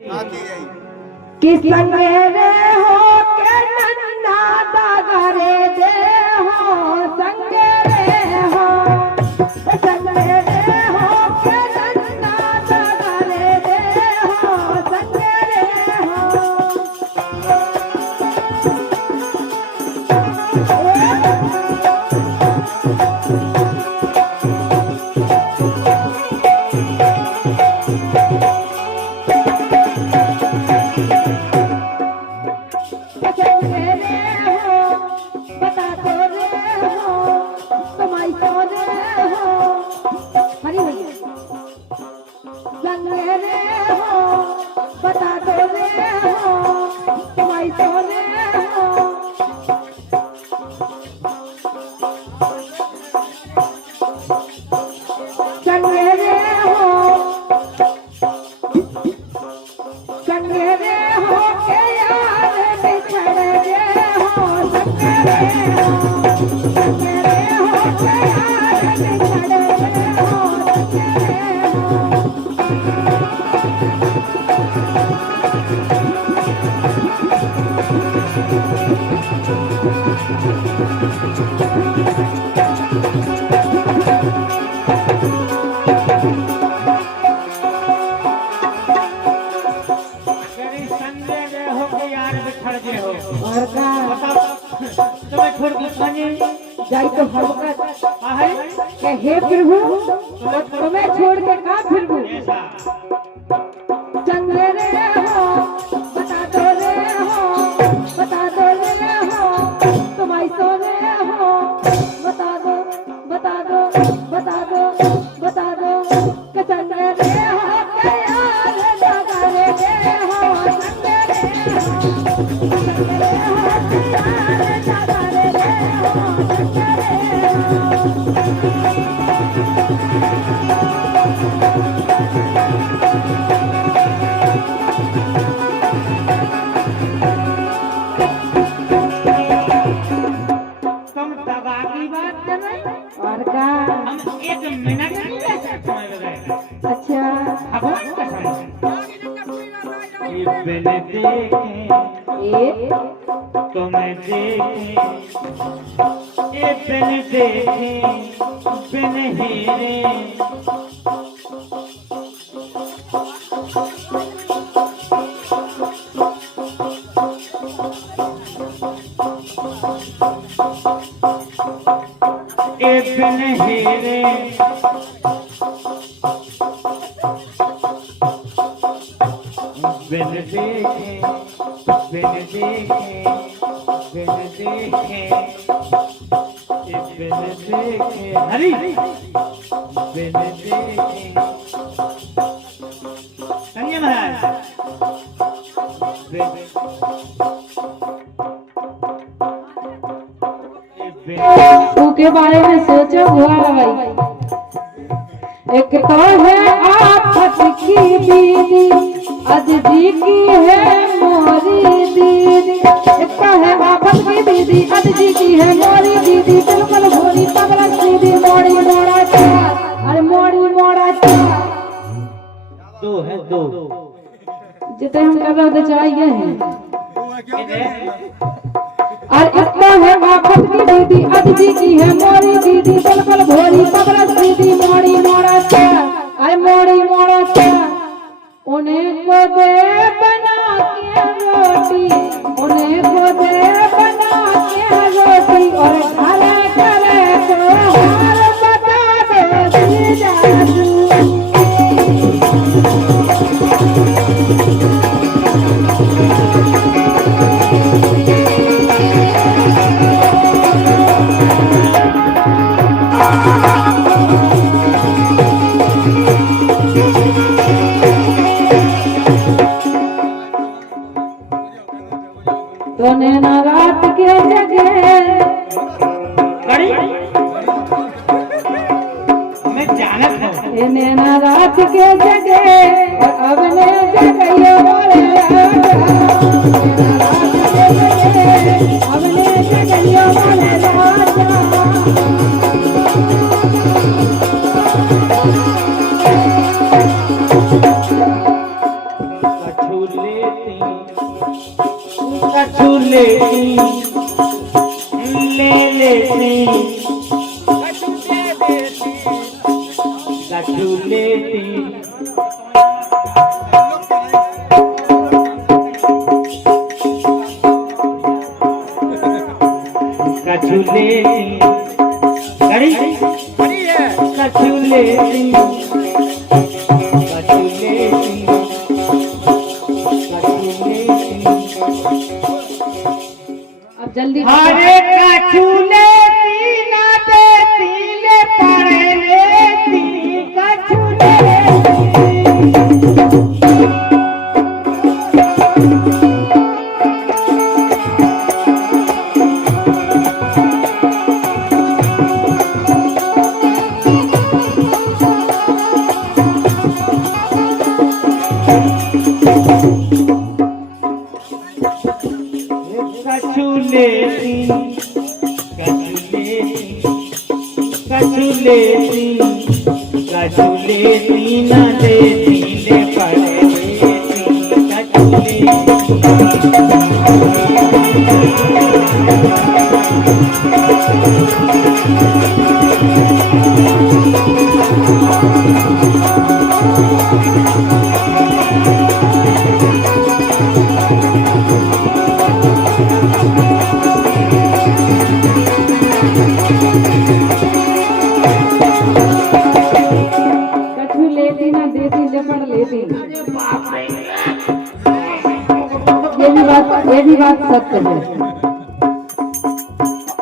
कि संगेरे हो के नन्ना दागरे दे हो संगेरे हो संगेरे हो के नन्ना दागरे दे हो संगेरे जाई तो के हे प्रभु तुम्हें छोड़ के का फिरबू चंगेरे हो बता दो रे हो तुम ऐसो रे हो बता दो के चंगेरे हो के यार दागरे दे हो चंगेरे और का हम 1 मिनट नहीं ले सकते। अच्छा भगवान कसम ये बिन देखे ये तुम्हें देखे ये बिन देखे बिन हेरे बिन हेरे बिन देखे बिन देखे बिन देखे बिन देखे हरि बिन देखे संजय महाराज के बारे में सोचो हुआ भाई एक तो है आफत की दीदी अज जी की है मोरी दीदी एक तो है आफत की दीदी अज जी की है मोरी दीदी बिल्कुल भोली पगला सीधी मोड़ी मोड़ा चार अरे मोड़ी मोड़ा चार दो है दो जितने हम कर रहे थे चाहिए हैं और इतना है आफत की दीदी अजी की है मोरी दीदी बिल्कुल भोरी पगला दीदी मोड़ी मोड़ा चार अरे मोड़ी मोड़ा चार उन्हें को दे बना के रोटी उन्हें को दे बना के रोटी और घरे घरे को हार बता दे जादू कछु लेती ले लेती कछु लेती कछु लेती कड़ी कछु लेती कछु लेती कछु लेती अब जल्दी हरे कछु लेती ना देती ले पड़े लेती कछु लेती कछु लेती कछु लेती ना देती ले पड़े लेती कछु ये भी बात सत्य है।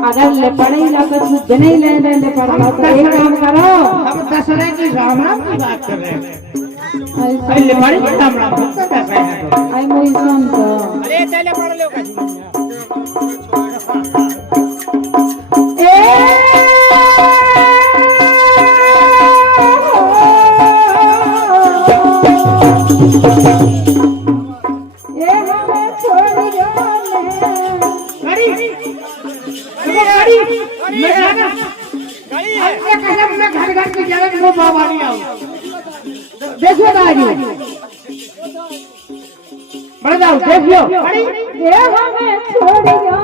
अगर ले पड़े ना कुछ नहीं ले पड़ा तो एक काम करो, हम दशहरे की राम राम की बात कर रहे हैं। ले पड़े राम राम आई मोई सुन तो अरे चले पढ़ लो देखो दादी बढ़ जाओ देख लो ये हमें छोड़ जाने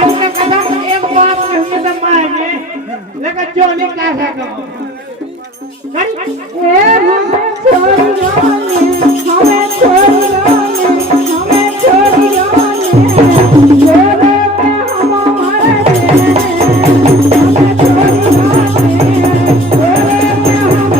आपका कदम एक बात कहने से मारेंगे लेकिन जो नहीं कह सकते ये हमें छोड़ जाने हमें छोड़ जाने हमें छोड़ जाने तेरे पे हम हमारे हमें छोड़ जाने तेरे पे हम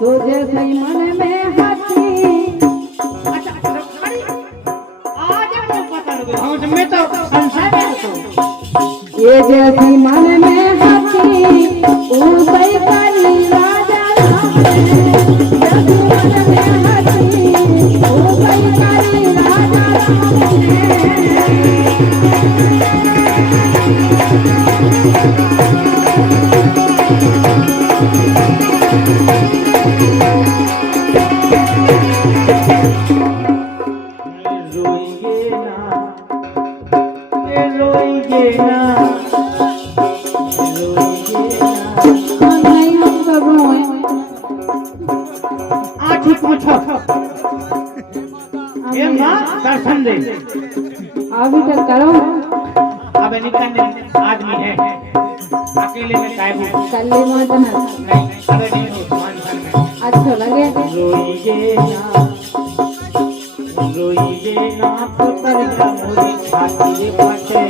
सोचे सही मन में हाथी ये जैसी मन में हाथी ऊसई काली राजा जैसी मन में हाथी ऊसई काली राजा दर्शन दे अभी तक करो अब निकलने आदमी है अकेले में काय में कल्ले मत ना नहीं अबे नहीं हो मान में अच्छा लगे रोइए ना पुत्र का मोरी छाती रे पटे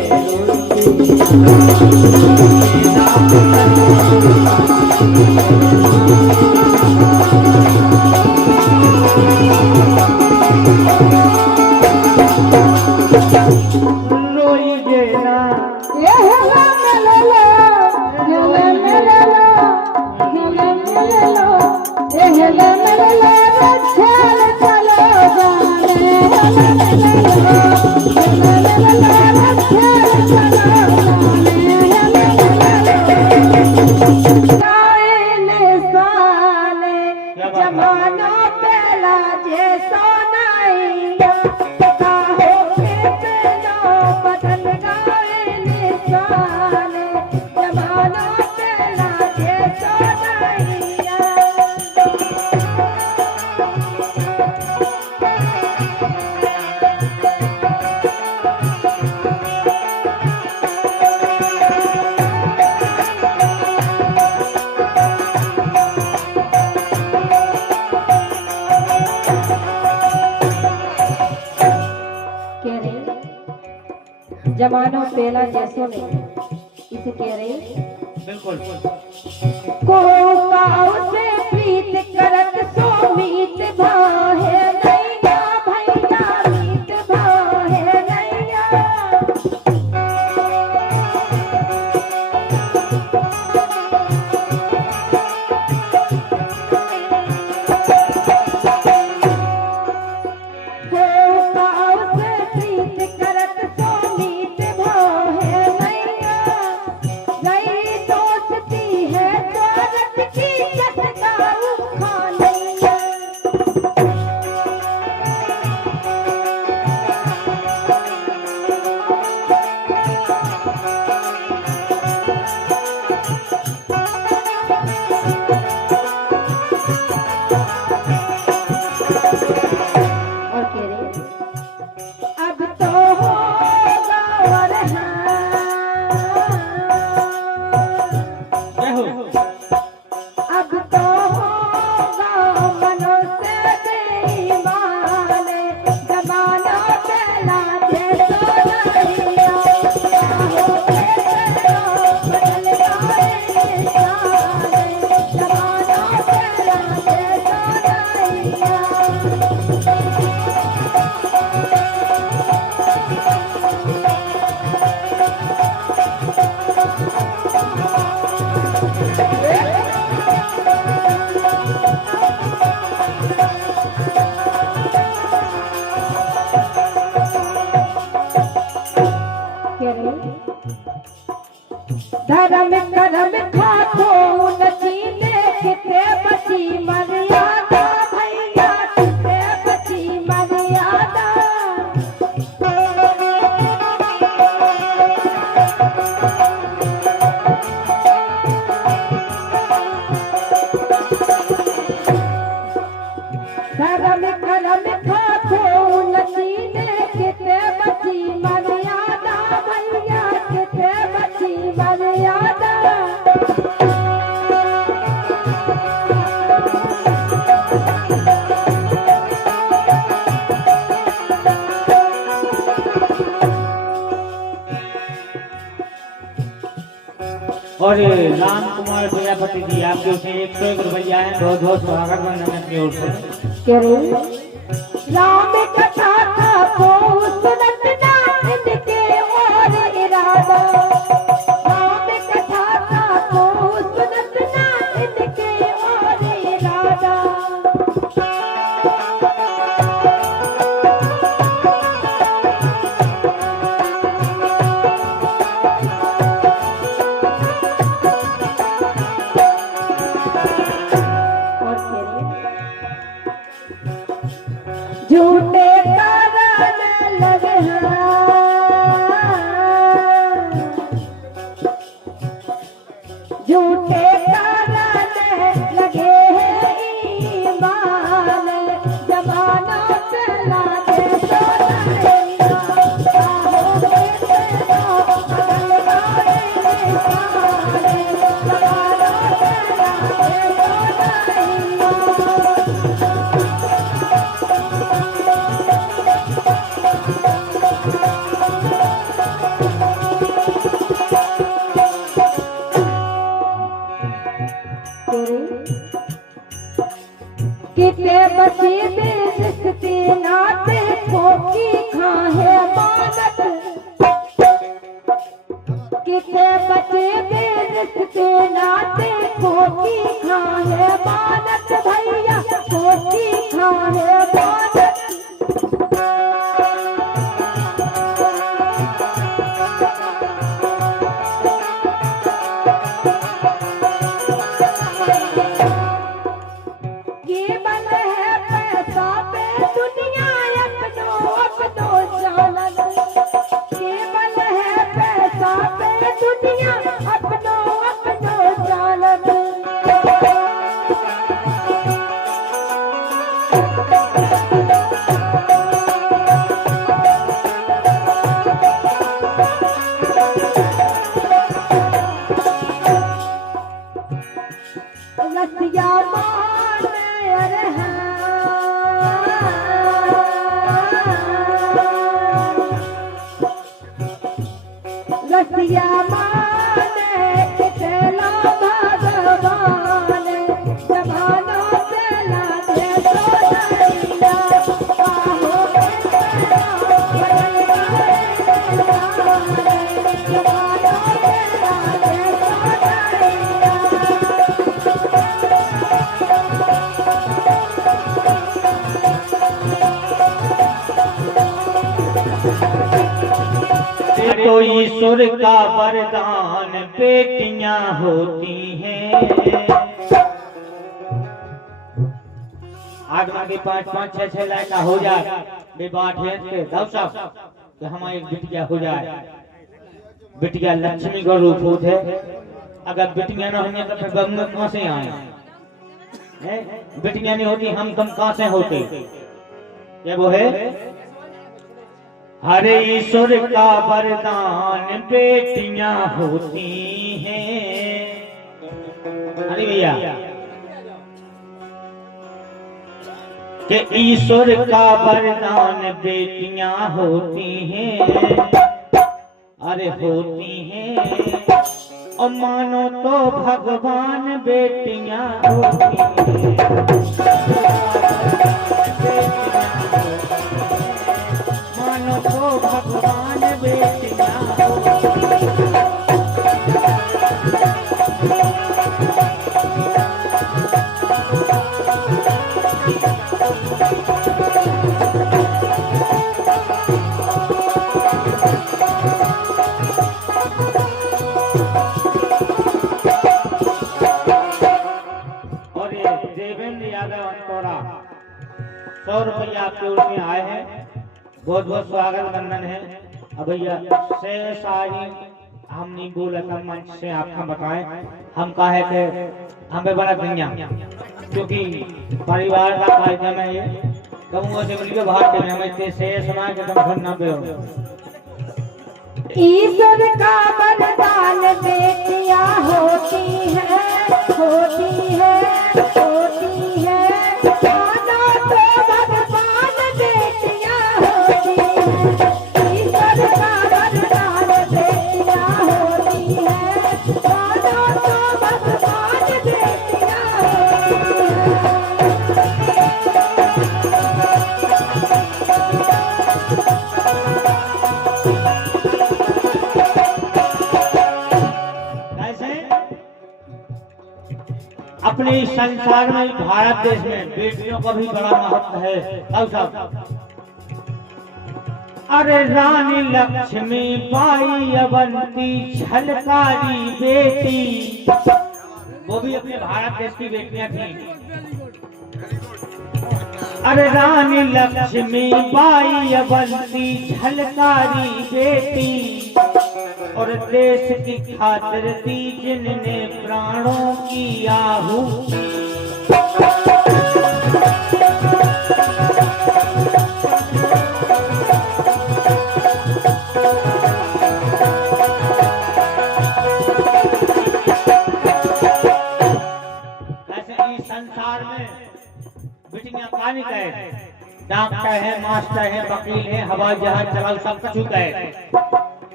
रोइए ना ये हेला मेले लो हेले मेले लो हेले मेले लो ये हेले मेले लो चल चलो जाने हेले मेले लो हेले मेले लो चल चलो जाने हेले मेले लो जमानो पहला जैसा नैया काहो के पेलो बदल गए निशान जमानो पहला जैसा नैया जमानो पहला जैसो नहीं इसे कह रहे बिल्कुल को काऊ से प्रीत करत सो मीत भाहे नैया भैया मीत भाहे नैया धर्म करम खातो नची देखते बची मर्यादा भैया किते बची मर्यादा धर्म करम खातो नची देखते बची मर्यादा भैया किते बची मर्यादा और राम कुमार प्रजापति जी आपके उसे 101 रुपया है बहुत बहुत स्वागत है अपनी ओर से कह रहे राम कथा था को सुनत ना इनके और इरादा राम कथा था को सुनत ना इनके और इरादा झूठे कारण लगे झूठे कारण लगे ईमान जमाना चला दे किते बची दे रिश्ते नाते खोकी खाहे मानत किते बचे दे रिश्ते नाते खोकी खाहे मानत भैया खोकी खाहे मानत लसिया माने अरे लसिया माने चला भगवान जमानो चला दे तो नैया आहो तो ईश्वर का वरदान बेटियां होती हैं। आगमा के 5-5, 6-6 लड़का हो जाए विवाह के तो हमारी बिटिया हो जाए। बिटिया लक्ष्मी का रूप होते है। अगर बिटिया ना होंगे तो फिर बहू कहां से आए? बिटिया नहीं होती हम तुम कहां से होते? ये वो है हरे ईश्वर का वरदान बेटियां होती हैं। अरे भैया कि ईश्वर का वरदान बेटियां होती हैं। अरे होती हैं और मानो तो भगवान बेटियां होती हैं। मानो तो भगवान बेटियां होती हैं। अंतोरा 100 रुपया आपके ओर में आए हैं। बहुत बहुत स्वागत वंदन है। अब भैया से सारी हम नहीं बोला था मंच से आपको बताएं हम कहे थे हमें बड़ा दुनिया क्योंकि परिवार का कार्यक्रम है। ये कहूँगा से बोलिए भाग के हमें से समाज के तुम घर ना पे हो। ईश्वर का वरदान बेटियां होती है होती है होती है। मानो तो भगवान बेटियां होती है। ईश्वर का वरदान बेटियां होती है। मानो तो भगवान बेटियां होती है। अपने इस संसार में भारत देश में बेटियों का भी बड़ा महत्व है। अरे रानी लक्ष्मी बाई अवंती झलकारी बेटी वो भी अपने भारत देश की बेटियां थी। अरे रानी लक्ष्मी बाई अवंती झलकारी बेटी और देश की खातिर दी जिनने प्राणों की आहुति। ऐसे ही संसार में बिटियां पानी कहे डॉक्टर है, मास्टर है, वकील है, हवाई जहाज चलाओ सब कुछ कहे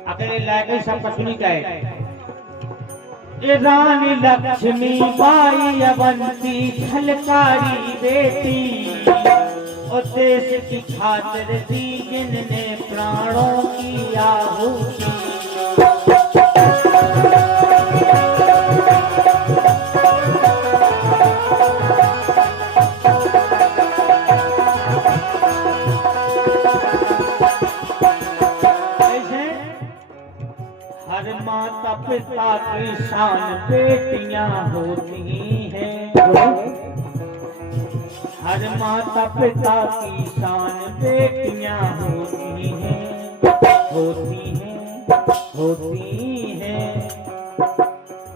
अकेले लायक सब कुछ नहीं कहे। रानी लक्ष्मी बाई अवंती झलकारी बेटी और देश की खातिर दी जिनने प्राणों की आहुति। हर माता पिता की शान बेटियां होती हैं। हर माता पिता की शान बेटियां होती हैं होती हैं होती हैं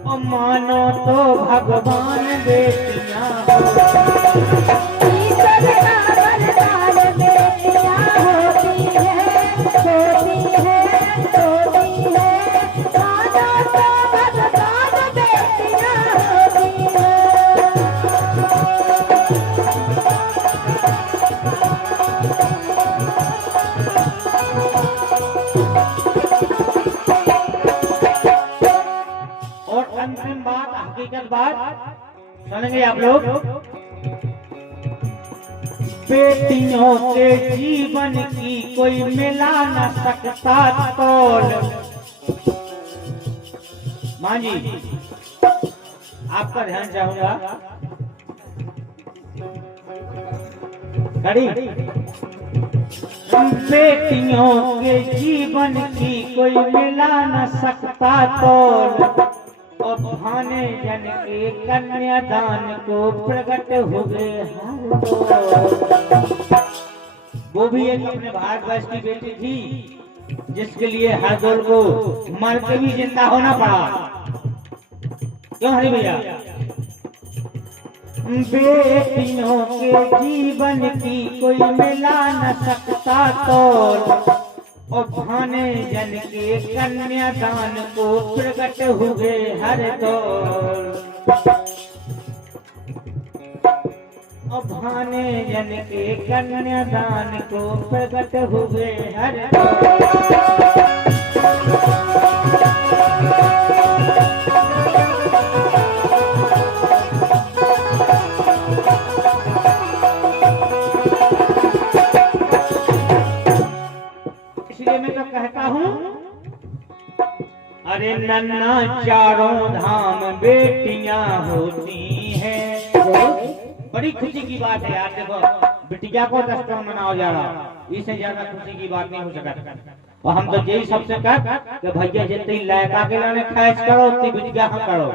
और मानो तो भगवान बेटियां होती हैं। हकीकत बात सुनेंगे आप लोग। बेटियों के जीवन की कोई मिला न सकता तोल। मां जी आपका ध्यान चाहूंगा। खड़ी। बेटियों के जीवन की कोई मिला न सकता तोल, और भाने जन के कन्यादान को प्रकट हुए हर दौर। वो भी एक अपने भारतवर्ष की बेटी थी जिसके लिए हर दौर को मर के भी जिंदा होना पड़ा। क्यों हरी भैया? बेटियों के जीवन की कोई मिला न सकता तोल, और भाने जन के कन्यादान को प्रकट हुए हर दौर। और भाने जन के कन्यादान को प्रकट हुए हर दौर। मैं तो कहता हूँ, अरे नन्ना चारों धाम बेटियां होती हैं। बड़ी खुशी की बात है यार। देखो बिटिया को 10 करोड़ मनाओ जा रहा, इससे ज्यादा खुशी की बात नहीं हो सकता। और हम तो यही सबसे कह कि भैया जितनी लड़का के लाने खर्च करो उतनी बिटिया हम करो,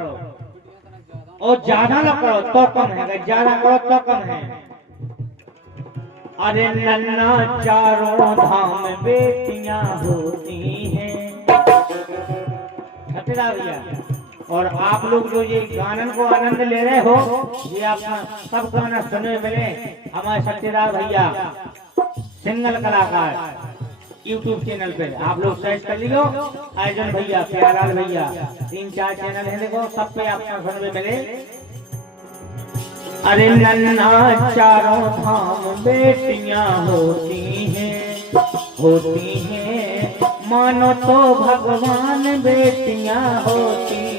और ज्यादा न करो तो कम है, ज्यादा करो तो कम है। अरे नन्ना चारों धाम बेटियां होती हैं। भैया और आप लोग जो ये गानन को आनंद ले रहे हो, ये आप सब गाना सुनने मिले हमारे सत्यराज भैया सिंगल कलाकार YouTube चैनल पे। आप लोग सर्च कर लीजिए, आयोजन भैया, प्यारालाल भैया, 3-4 चैनल है, देखो सब पे आपको सुनने मिले। अरे नन्ना चारों धाम बेटियां होती हैं, मानो तो भगवान बेटियां होती